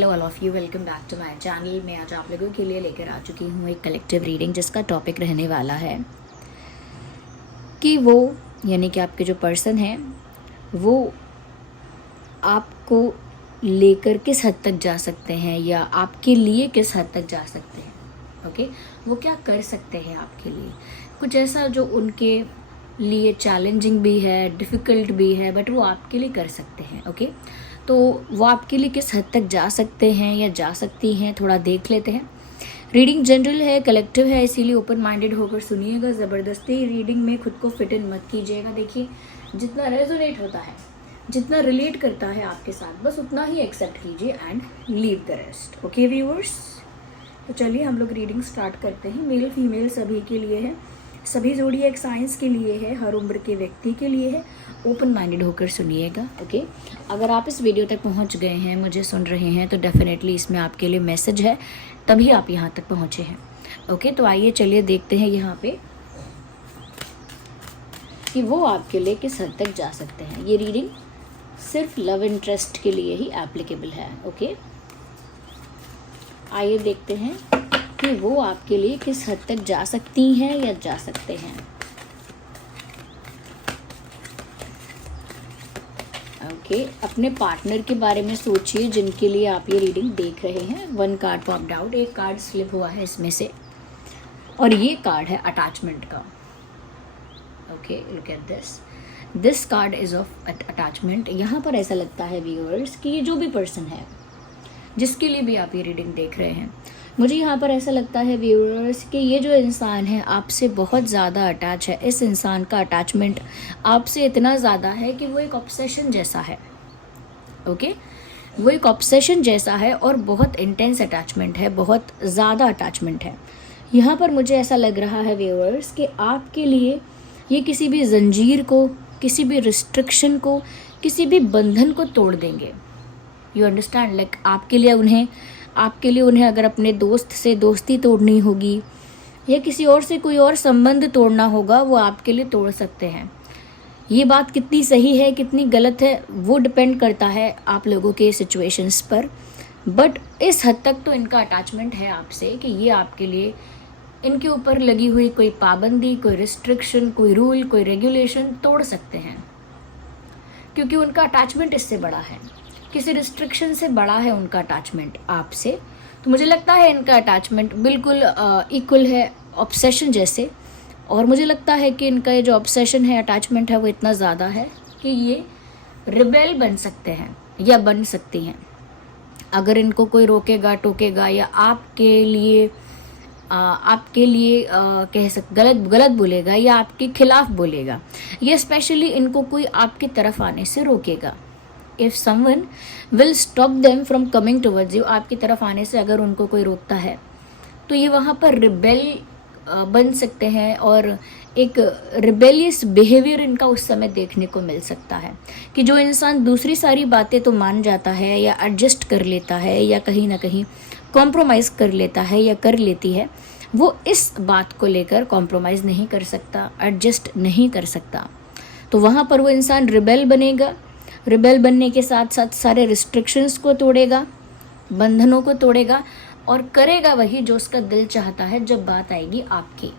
Hello all of you, welcome back to my channel. मैं आज आप लोगों के लिए लेकर आ चुकी हूँ एक कलेक्टिव रीडिंग जिसका टॉपिक रहने वाला है कि वो यानी कि आपके जो पर्सन है वो आपको लेकर किस हद तक जा सकते हैं या आपके लिए किस हद तक जा सकते हैं। ओके, वो क्या कर सकते हैं आपके लिए, कुछ ऐसा जो उनके लिए चैलेंजिंग भी है, डिफ़िकल्ट भी है, बट वो आपके लिए कर सकते हैं। ओके, तो वो आपके लिए किस हद तक जा सकते हैं या जा सकती हैं, थोड़ा देख लेते हैं। रीडिंग जनरल है, कलेक्टिव है, इसीलिए ओपन माइंडेड होकर सुनिएगा। ज़बरदस्ती रीडिंग में खुद को फिट इन मत कीजिएगा। देखिए, जितना रेजोनेट होता है, जितना रिलेट करता है आपके साथ, बस उतना ही एक्सेप्ट कीजिए and leave the rest. Okay viewers, तो चलिए हम लोग रीडिंग स्टार्ट करते हैं। मेल फीमेल सभी के लिए है, सभी ज़ोडिएक साइंस के लिए है, हर उम्र के व्यक्ति के लिए है। ओपन माइंडेड होकर सुनिएगा। ओके, अगर आप इस वीडियो तक पहुंच गए हैं, मुझे सुन रहे हैं, तो डेफिनेटली इसमें आपके लिए मैसेज है, तभी आप यहां तक पहुंचे हैं। ओके, तो आइए चलिए देखते हैं यहाँ पे कि वो आपके लिए किस हद तक जा सकते हैं। ये रीडिंग सिर्फ लव इंटरेस्ट के लिए ही एप्लीकेबल है। ओके, आइए देखते हैं कि वो आपके लिए किस हद तक जा सकती हैं या जा सकते हैं। ओके, अपने पार्टनर के बारे में सोचिए जिनके लिए आप ये रीडिंग देख रहे हैं। 1 कार्ड पॉप्ड आउट, एक कार्ड स्लिप हुआ है इसमें से, और ये कार्ड है अटैचमेंट का। Okay, look at this card is of attachment. यहाँ पर ऐसा लगता है व्यूअर्स कि ये जो भी पर्सन है जिसके लिए भी आप ये रीडिंग देख रहे हैं, मुझे यहाँ पर ऐसा लगता है व्यूअर्स कि ये जो इंसान है आपसे बहुत ज़्यादा अटैच है। इस इंसान का अटैचमेंट आपसे इतना ज़्यादा है कि वो एक ऑब्सेशन जैसा है। ओके, वो एक ऑब्सेशन जैसा है और बहुत इंटेंस अटैचमेंट है, बहुत ज़्यादा अटैचमेंट है। यहाँ पर मुझे ऐसा लग रहा है व्यूअर्स कि आपके लिए ये किसी भी जंजीर को, किसी भी रिस्ट्रिक्शन को, किसी भी बंधन को तोड़ देंगे। यू अंडरस्टैंड, लाइक आपके लिए उन्हें अगर अपने दोस्त से दोस्ती तोड़नी होगी या किसी और से कोई और संबंध तोड़ना होगा, वो आपके लिए तोड़ सकते हैं। ये बात कितनी सही है, कितनी गलत है, वो डिपेंड करता है आप लोगों के सिचुएशंस पर, बट इस हद तक तो इनका अटैचमेंट है आपसे कि ये आपके लिए इनके ऊपर लगी हुई कोई पाबंदी, कोई रिस्ट्रिक्शन, कोई रूल, कोई रेगुलेशन तोड़ सकते हैं, क्योंकि उनका अटैचमेंट इससे बड़ा है, किसी रिस्ट्रिक्शन से बड़ा है उनका अटैचमेंट आपसे। तो मुझे लगता है इनका अटैचमेंट बिल्कुल इक्वल है ऑब्सेशन जैसे, और मुझे लगता है कि इनका ये जो ऑब्सेशन है, अटैचमेंट है, वो इतना ज़्यादा है कि ये रिबेल बन सकते हैं या बन सकती हैं। अगर इनको कोई रोकेगा, टोकेगा या आपके लिए गलत बोलेगा या आपके खिलाफ बोलेगा, या स्पेशली इनको कोई आपकी तरफ आने से रोकेगा, if someone will stop them from coming towards you, आपकी तरफ आने से अगर उनको कोई रोकता है, तो ये वहाँ पर रिबेल बन सकते हैं और एक रिबेलियस बिहेवियर इनका उस समय देखने को मिल सकता है कि जो इंसान दूसरी सारी बातें तो मान जाता है या एडजस्ट कर लेता है या कहीं ना कहीं कॉम्प्रोमाइज़ कर लेता है या कर लेती है, वो इस बात को लेकर कॉम्प्रोमाइज़ नहीं कर सकता, एडजस्ट नहीं कर सकता। तो वहाँ पर वो इंसान रिबेल बनेगा। रिबेल बनने के साथ साथ सारे रिस्ट्रिक्शंस को तोड़ेगा, बंधनों को तोड़ेगा, और करेगा वही जो उसका दिल चाहता है जब बात आएगी आपकी।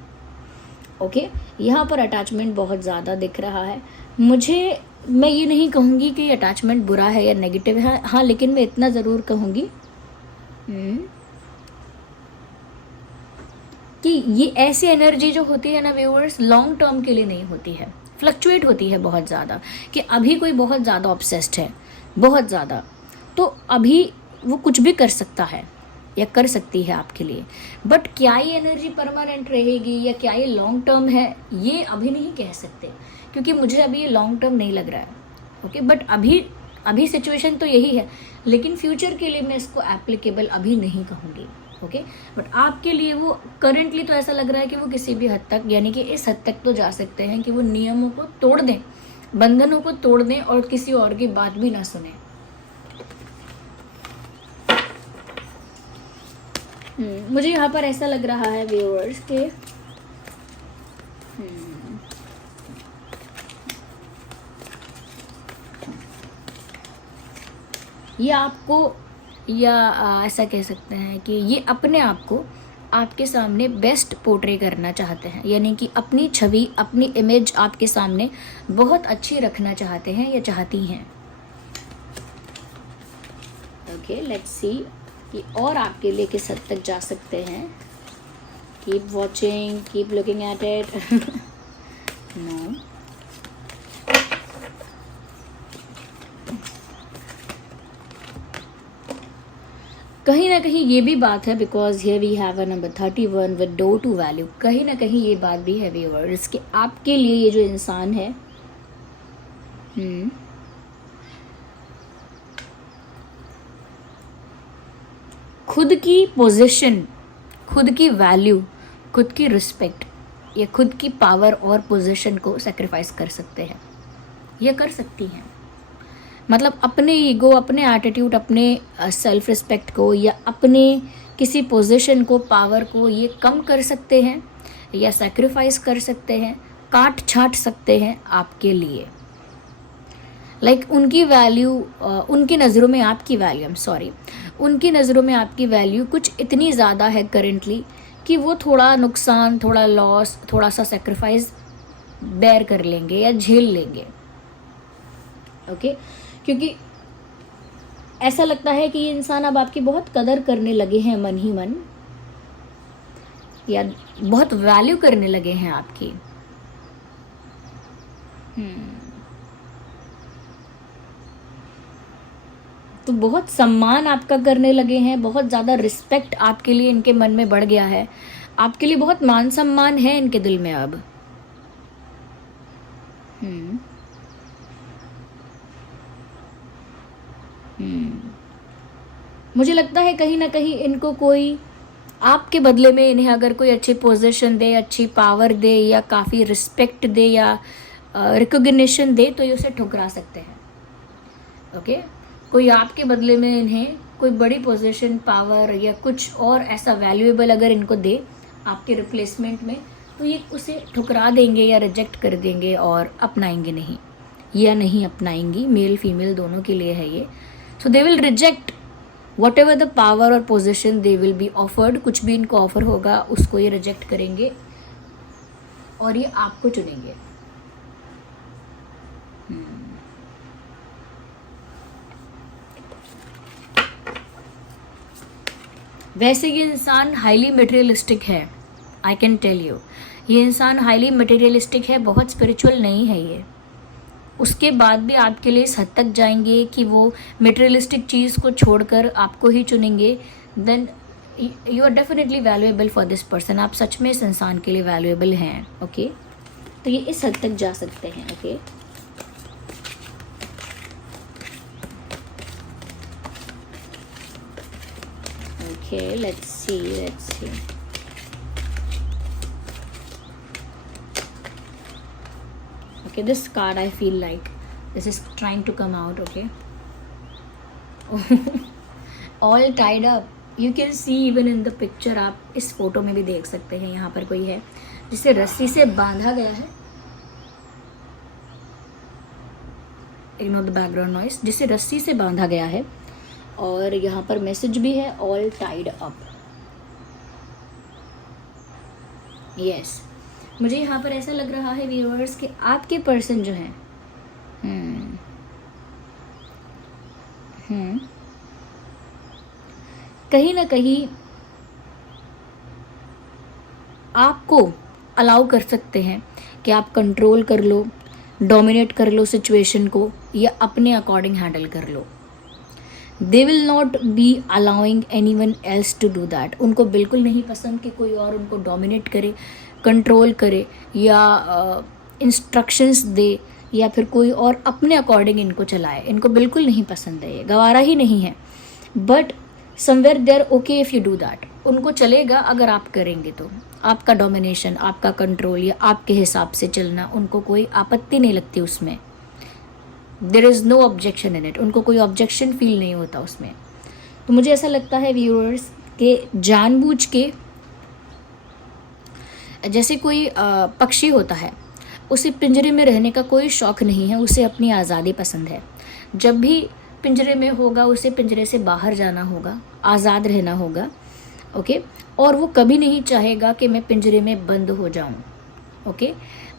ओके, यहाँ पर अटैचमेंट बहुत ज़्यादा दिख रहा है मुझे। मैं ये नहीं कहूँगी कि अटैचमेंट बुरा है या नेगेटिव है, हाँ, लेकिन मैं इतना ज़रूर कहूँगी कि ये ऐसी एनर्जी जो होती है ना व्यूअर्स, लॉन्ग टर्म के लिए नहीं होती है, फ्लक्चुएट होती है बहुत ज़्यादा। कि अभी कोई बहुत ज़्यादा ऑब्सेस्ड है, बहुत ज़्यादा, तो अभी वो कुछ भी कर सकता है या कर सकती है आपके लिए, बट क्या ये एनर्जी परमानेंट रहेगी या क्या ये लॉन्ग टर्म है, ये अभी नहीं कह सकते, क्योंकि मुझे अभी ये लॉन्ग टर्म नहीं लग रहा है। ओके, बट अभी सिचुएशन तो यही है, लेकिन फ्यूचर के लिए मैं इसको एप्लीकेबल अभी नहीं कहूँगी। ओके, बट आपके लिए वो करंटली तो ऐसा लग रहा है कि वो किसी भी हद तक, यानी कि इस हद तक तो जा सकते हैं कि वो नियमों को तोड़ दें, बंधनों को तोड़ दें और किसी और की बात भी ना सुने। मुझे यहाँ पर ऐसा लग रहा है व्यूअर्स के ये आपको या ऐसा कह सकते हैं कि ये अपने आप को आपके सामने बेस्ट पोर्ट्रे करना चाहते हैं, यानी कि अपनी छवि, अपनी इमेज आपके सामने बहुत अच्छी रखना चाहते हैं या चाहती हैं। ओके, लेट्स सी कि और आपके लिए किस हद तक जा सकते हैं। Keep watching, keep looking at it. No, कहीं ना कहीं ये भी बात है, because here we have a number 31 with door to value. कहीं ना कहीं ये बात भी है व्यूअर्स कि आपके लिए ये जो इंसान है, खुद की पोजीशन, खुद की वैल्यू, खुद की रिस्पेक्ट या खुद की पावर और पोजीशन को सेक्रीफाइस कर सकते हैं या कर सकती हैं। मतलब अपने ईगो, अपने एटीट्यूड, अपने सेल्फ रिस्पेक्ट को या अपने किसी पोजीशन को, पावर को ये कम कर सकते हैं या सेक्रीफाइस कर सकते हैं, काट छाट सकते हैं आपके लिए। लाइक उनकी वैल्यू, उनकी नज़रों में आपकी वैल्यू, उनकी नज़रों में आपकी वैल्यू कुछ इतनी ज़्यादा है करेंटली कि वो थोड़ा नुकसान, थोड़ा लॉस, थोड़ा सा सेक्रीफाइस बेयर कर लेंगे या झेल लेंगे। ओके, क्योंकि ऐसा लगता है कि ये इंसान अब आपकी बहुत कदर करने लगे हैं मन ही मन, या बहुत वैल्यू करने लगे हैं आपकी। तो बहुत सम्मान आपका करने लगे हैं, बहुत ज़्यादा रिस्पेक्ट आपके लिए इनके मन में बढ़ गया है, आपके लिए बहुत मान सम्मान है इनके दिल में अब। मुझे लगता है कहीं ना कहीं इनको कोई आपके बदले में इन्हें अगर कोई अच्छी पोजीशन दे, अच्छी पावर दे या काफ़ी रिस्पेक्ट दे या रिकॉग्निशन दे तो ये उसे ठुकरा सकते हैं। ओके, कोई आपके बदले में इन्हें कोई बड़ी पोजीशन, पावर या कुछ और ऐसा वैल्यूएबल अगर इनको दे आपके रिप्लेसमेंट में, तो ये उसे ठुकरा देंगे या रिजेक्ट कर देंगे और अपनाएंगे नहीं या नहीं अपनाएंगी। मेल फीमेल दोनों के लिए है ये। So they will reject whatever the power और position they will be offered. कुछ भी इनको ऑफर होगा उसको ये रिजेक्ट करेंगे और ये आपको चुनेंगे। वैसे ये इंसान हाईली मटेरियलिस्टिक है, आई कैन टेल यू। ये इंसान हाईली मटेरियलिस्टिक है, बहुत स्पिरिचुअल नहीं है ये। उसके बाद भी आपके लिए इस हद तक जाएंगे कि वो मटेरियलिस्टिक चीज़ को छोड़कर आपको ही चुनेंगे। Then you are definitely valuable for this person. आप सच में इस इंसान के लिए वैल्यूएबल हैं। ओके, तो ये इस हद तक जा सकते हैं। Okay, okay, let's see. Okay, this card I feel like this is trying to come out. Okay, all tied up. You can see even in the picture. आप इस फोटो में भी देख सकते हैं, यहाँ पर कोई है जिसे रस्सी से बांधा गया है। Ignore the background noise. जिसे रस्सी से बांधा गया है और यहाँ पर मैसेज भी है, all tied up. Yes. मुझे यहाँ पर ऐसा लग रहा है व्यूअर्स कि आपके पर्सन जो हैं कहीं ना कहीं आपको अलाउ कर सकते हैं कि आप कंट्रोल कर लो, डोमिनेट कर लो सिचुएशन को या अपने अकॉर्डिंग हैंडल कर लो। They will not be allowing any one else to do that. उनको बिल्कुल नहीं पसंद कि कोई और उनको डोमिनेट करे, कंट्रोल करे या इंस्ट्रक्शंस दे या फिर कोई और अपने अकॉर्डिंग इनको चलाए। इनको बिल्कुल नहीं पसंद है, ये गवारा ही नहीं है। But somewhere they are okay if you do that. उनको चलेगा अगर आप करेंगे तो। आपका डोमिनेशन, आपका कंट्रोल या आपके हिसाब से चलना, उनको कोई आपत्ति नहीं लगती उसमें। There is no objection in it. उनको कोई ऑब्जेक्शन फील नहीं होता उसमें। तो मुझे ऐसा लगता है व्यूअर्स के जानबूझ के, जैसे कोई पक्षी होता है, उसे पिंजरे में रहने का कोई शौक़ नहीं है, उसे अपनी आज़ादी पसंद है। जब भी पिंजरे में होगा उसे पिंजरे से बाहर जाना होगा, आज़ाद रहना होगा, ओके। और वो कभी नहीं चाहेगा कि मैं पिंजरे में बंद हो जाऊं, ओके।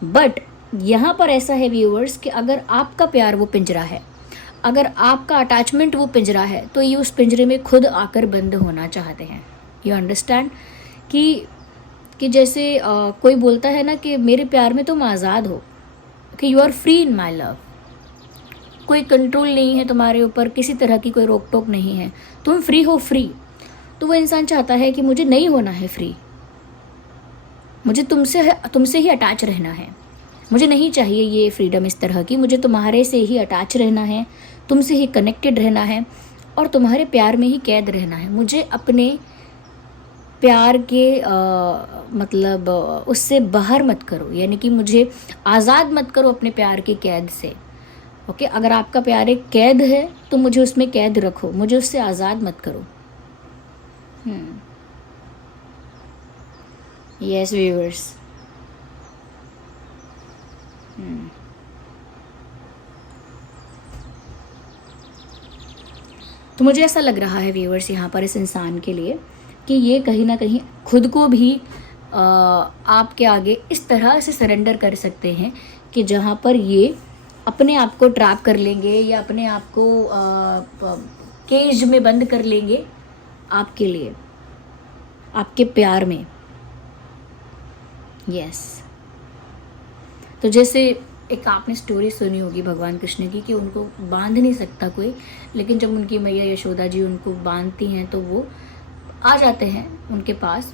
बट यहाँ पर ऐसा है व्यूअर्स कि अगर आपका प्यार वो पिंजरा है, अगर आपका अटैचमेंट वो पिंजरा है, तो ये उस पिंजरे में खुद आकर बंद होना चाहते हैं। यू अंडरस्टैंड कि जैसे कोई बोलता है ना कि मेरे प्यार में तुम आज़ाद हो, कि you are free in my love, कोई कंट्रोल नहीं है तुम्हारे ऊपर, किसी तरह की कोई रोक टोक नहीं है, तुम फ्री हो, फ्री। तो वो इंसान चाहता है कि मुझे नहीं होना है फ्री, मुझे तुमसे ही अटैच रहना है, मुझे नहीं चाहिए ये फ्रीडम इस तरह की, मुझे तुम्हारे से ही अटैच रहना है, तुमसे ही कनेक्टेड रहना है और तुम्हारे प्यार में ही कैद रहना है। मुझे अपने प्यार के मतलब उससे बाहर मत करो, यानी कि मुझे आज़ाद मत करो अपने प्यार की कैद से, ओके। अगर आपका प्यार एक कैद है तो मुझे उसमें कैद रखो, मुझे उससे आज़ाद मत करो। यस व्यूअर्स, तो मुझे ऐसा लग रहा है व्यूअर्स यहाँ पर इस इंसान के लिए कि ये कहीं ना कहीं खुद को भी आपके आगे इस तरह से सरेंडर कर सकते हैं कि जहाँ पर ये अपने आप को ट्रैप कर लेंगे या अपने आप को केज में बंद कर लेंगे आपके लिए, आपके प्यार में। यस, तो जैसे एक आपने स्टोरी सुनी होगी भगवान कृष्ण की कि उनको बांध नहीं सकता कोई, लेकिन जब उनकी मैया यशोदा जी उनको बांधती हैं तो वो आ जाते हैं उनके पास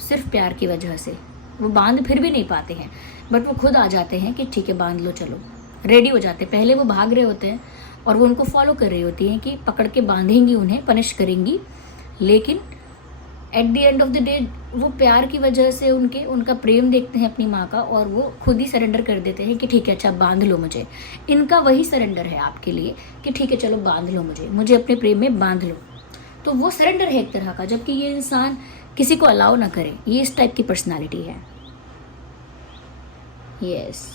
सिर्फ प्यार की वजह से। वो बांध फिर भी नहीं पाते हैं, बट वो खुद आ जाते हैं कि ठीक है बांध लो, चलो, रेडी हो जाते हैं। पहले वो भाग रहे होते हैं और वो उनको फॉलो कर रही होती हैं कि पकड़ के बांधेंगी, उन्हें पनिश करेंगी, लेकिन at the end of the day वो प्यार की वजह से उनका प्रेम देखते हैं अपनी माँ का और वो खुद ही सरेंडर कर देते हैं कि ठीक है अच्छा बांध लो मुझे। इनका वही सरेंडर है आपके लिए कि ठीक है चलो बांध लो मुझे अपने प्रेम में बांध लो। तो वो सरेंडर है एक तरह का, जबकि ये इंसान किसी को अलाउ ना करे, ये इस टाइप की पर्सनालिटी है। Yes,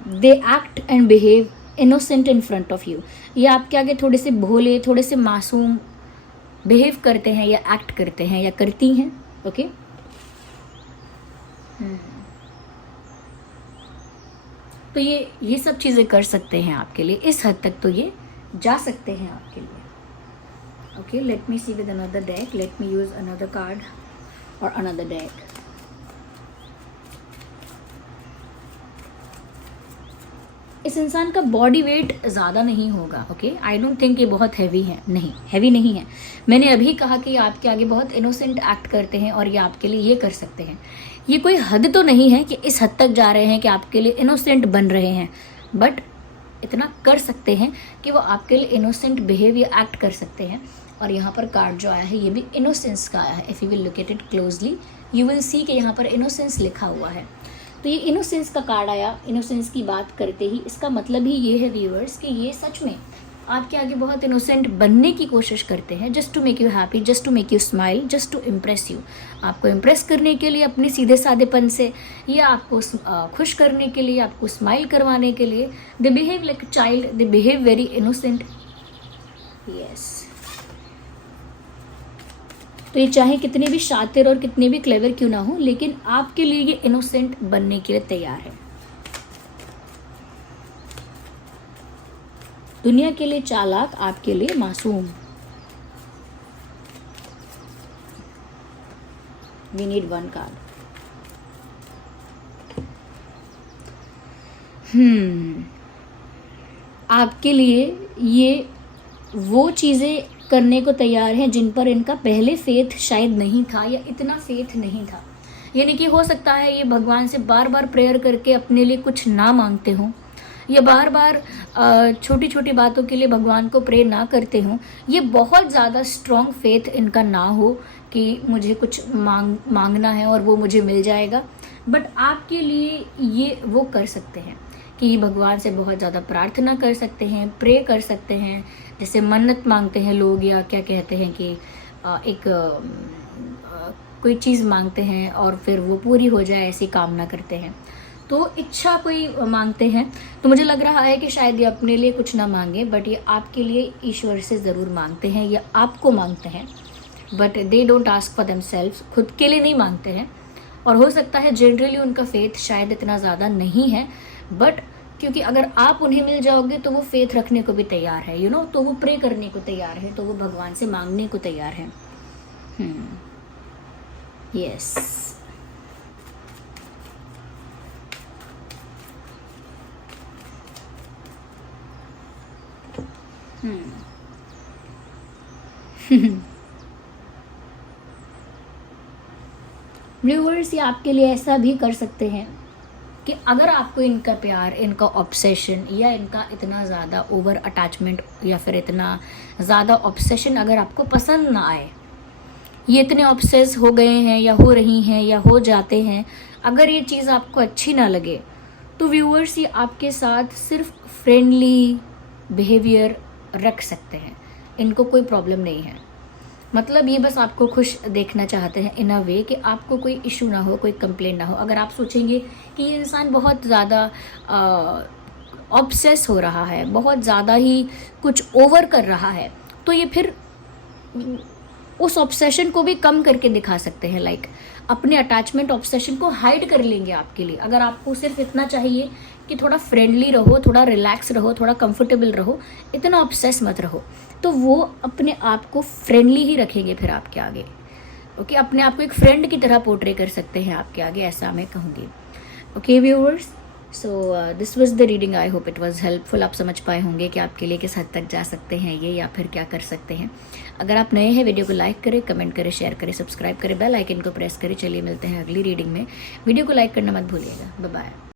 they act and behave innocent in front of you. ये आपके आगे थोड़े से भोले, थोड़े से मासूम बिहेव करते हैं या एक्ट करते हैं या करती हैं, ओके। तो ये सब चीज़ें कर सकते हैं आपके लिए, इस हद तक तो ये जा सकते हैं आपके लिए, okay. Let me see with another deck, let me use another card और अनदर डेक। इस इंसान का बॉडी वेट ज़्यादा नहीं होगा, ओके। आई डोंट थिंक ये बहुत हैवी है, नहीं हैवी नहीं है। मैंने अभी कहा कि आपके आगे बहुत इनोसेंट एक्ट करते हैं और ये आपके लिए ये कर सकते हैं। ये कोई हद तो नहीं है कि इस हद तक जा रहे हैं कि आपके लिए इनोसेंट बन रहे हैं, बट इतना कर सकते हैं कि वो आपके लिए इनोसेंट बिहेव या एक्ट कर सकते हैं। और यहाँ पर कार्ड जो आया है ये भी इनोसेंस का आया है। If you will look at it closely you will see कि यहाँ पर इनोसेंस लिखा हुआ है। तो ये इनोसेंस का कार्ड आया। इनोसेंस की बात करते ही इसका मतलब ही ये है व्यूअर्स कि ये सच में आपके आगे बहुत इनोसेंट बनने की कोशिश करते हैं, just to make you happy, just to make you smile, just to impress you. आपको इम्प्रेस करने के लिए अपने सीधे साधेपन से, या आपको खुश करने के लिए, आपको स्माइल करवाने के लिए। They behave like a child, they behave very innocent. Yes, तो ये चाहे कितने भी शातिर और कितने भी क्लेवर क्यों ना हो, लेकिन आपके लिए ये इनोसेंट बनने के लिए तैयार है। दुनिया के लिए चालाक, आपके लिए मासूम। We need one card. आपके लिए ये वो चीजें करने को तैयार हैं जिन पर इनका पहले फेथ शायद नहीं था या इतना फेथ नहीं था। यानी कि हो सकता है ये भगवान से बार बार प्रेयर करके अपने लिए कुछ ना मांगते हों, या बार बार छोटी छोटी बातों के लिए भगवान को प्रे ना करते हों। ये बहुत ज़्यादा स्ट्रॉन्ग फेथ इनका ना हो कि मुझे कुछ मांगना है और वो मुझे मिल जाएगा, बट आपके लिए ये वो कर सकते हैं कि भगवान से बहुत ज़्यादा प्रार्थना कर सकते हैं, प्रे कर सकते हैं। जैसे मन्नत मांगते हैं लोग, या क्या कहते हैं कि कोई चीज़ मांगते हैं और फिर वो पूरी हो जाए, ऐसी कामना करते हैं। तो इच्छा कोई मांगते हैं, तो मुझे लग रहा है कि शायद ये अपने लिए कुछ ना मांगे, बट ये आपके लिए ईश्वर से ज़रूर मांगते हैं या आपको मांगते हैं, but they don't ask for themselves, खुद के लिए नहीं मांगते हैं। और हो सकता है जनरली उनका फेथ शायद इतना ज़्यादा नहीं है, बट क्योंकि अगर आप उन्हें मिल जाओगे तो वो फेथ रखने को भी तैयार है, यू नो, तो वो प्रे करने को तैयार है, तो वो भगवान से मांगने को तैयार है। यस। व्यूअर्स, ये आपके लिए ऐसा भी कर सकते हैं कि अगर आपको इनका प्यार, इनका ऑब्सेशन या इनका इतना ज़्यादा ओवर अटैचमेंट या फिर इतना ज़्यादा ऑब्सेशन अगर आपको पसंद ना आए, ये इतने ऑब्सेस हो गए हैं या हो रही हैं या हो जाते हैं, अगर ये चीज़ आपको अच्छी ना लगे, तो व्यूअर्स ये आपके साथ सिर्फ फ्रेंडली बिहेवियर रख सकते हैं, इनको कोई प्रॉब्लम नहीं है। मतलब ये बस आपको खुश देखना चाहते हैं इन अ वे कि आपको कोई इशू ना हो, कोई कंप्लेंट ना हो। अगर आप सोचेंगे कि ये इंसान बहुत ज़्यादा ऑब्सेस हो रहा है, बहुत ज़्यादा ही कुछ ओवर कर रहा है, तो ये फिर उस ऑब्सेशन को भी कम करके दिखा सकते हैं। लाइक अपने अटैचमेंट ऑब्सेशन को हाइड कर लेंगे आपके लिए। अगर आपको सिर्फ इतना चाहिए कि थोड़ा फ्रेंडली रहो, थोड़ा रिलैक्स रहो, थोड़ा कंफर्टेबल रहो, इतना ऑब्सेस मत रहो, तो वो अपने आप को फ्रेंडली ही रखेंगे फिर आपके आगे। ओके, अपने आप को एक फ्रेंड की तरह पोर्ट्रे कर सकते हैं आपके आगे, ऐसा मैं कहूँगी। Okay viewers, so this was the reading. I hope it was helpful. आप समझ पाए होंगे कि आपके लिए किस हद तक जा सकते हैं ये, या फिर क्या कर सकते हैं। अगर आप नए हैं, वीडियो को लाइक करें, कमेंट करें, शेयर करें, सब्सक्राइब करें, बेल आइकन को प्रेस करें। चलिए मिलते हैं अगली रीडिंग में। वीडियो को लाइक करना मत भूलिएगा। Bye bye.